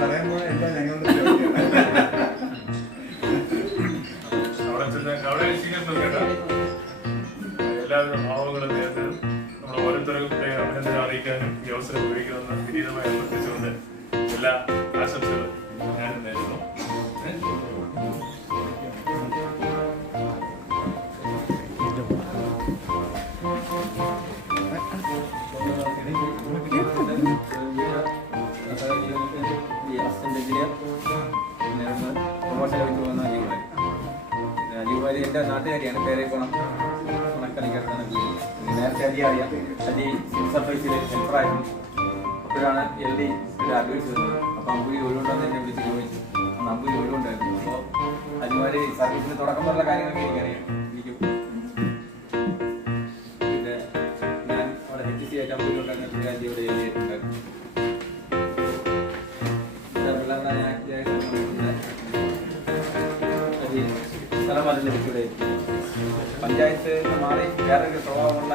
പറയുമ്പോൾ എല്ലാം ഞങ്ങളുടെ അവിടെ സ്വീകരണം കേട്ടോ. എല്ലാവരുടെ ഭാവങ്ങളും നേർന്ന് നമ്മൾ ഓരോരുത്തർക്കും അഭിനന്ദനം അറിയിക്കാനും ഈ അവസരം ഉപയോഗിക്കണമെന്ന് വിനീതമായി അഭ്യർത്ഥിച്ചുകൊണ്ട് എല്ലാ ആശംസകളും ഞാനും നേരുന്നു. രാജീവ്മാരി എൻ്റെ നാട്ടുകാരിയാണ്. പേരേക്കോണം ഉണക്കളിക്കടുത്താണ്. നേരത്തെ അറിയാം. അജി സിവിൽ സർവീസിലെ ഹെൽപ്പറായിരുന്നു. അപ്പോഴാണ് LD അഡ്വൈസ് തന്നത്. അപ്പോൾ അമ്പൂരി ഒഴിവുണ്ടെന്ന് എന്നെ വിളിച്ച് ചോദിച്ചു. അന്ന് അമ്പൂരി ഒഴിവുണ്ടായിരുന്നു. അപ്പോൾ അജിമാരി സർവീസിന് തുടക്കം പോലുള്ള കാര്യങ്ങളൊക്കെ എനിക്കറിയാം. പിന്നെ ഞാൻ അവിടെ HC ആയിട്ട് അമ്പൂരി ഉണ്ടായിരുന്ന രാജി ഇവിടെ LD ആയിട്ടുണ്ടായിരുന്നു. സ്ഥലം അതിൽ ലഭിച്ചൂടെ പഞ്ചായത്ത് മാറി വേറൊരു സ്വഭാവമുള്ള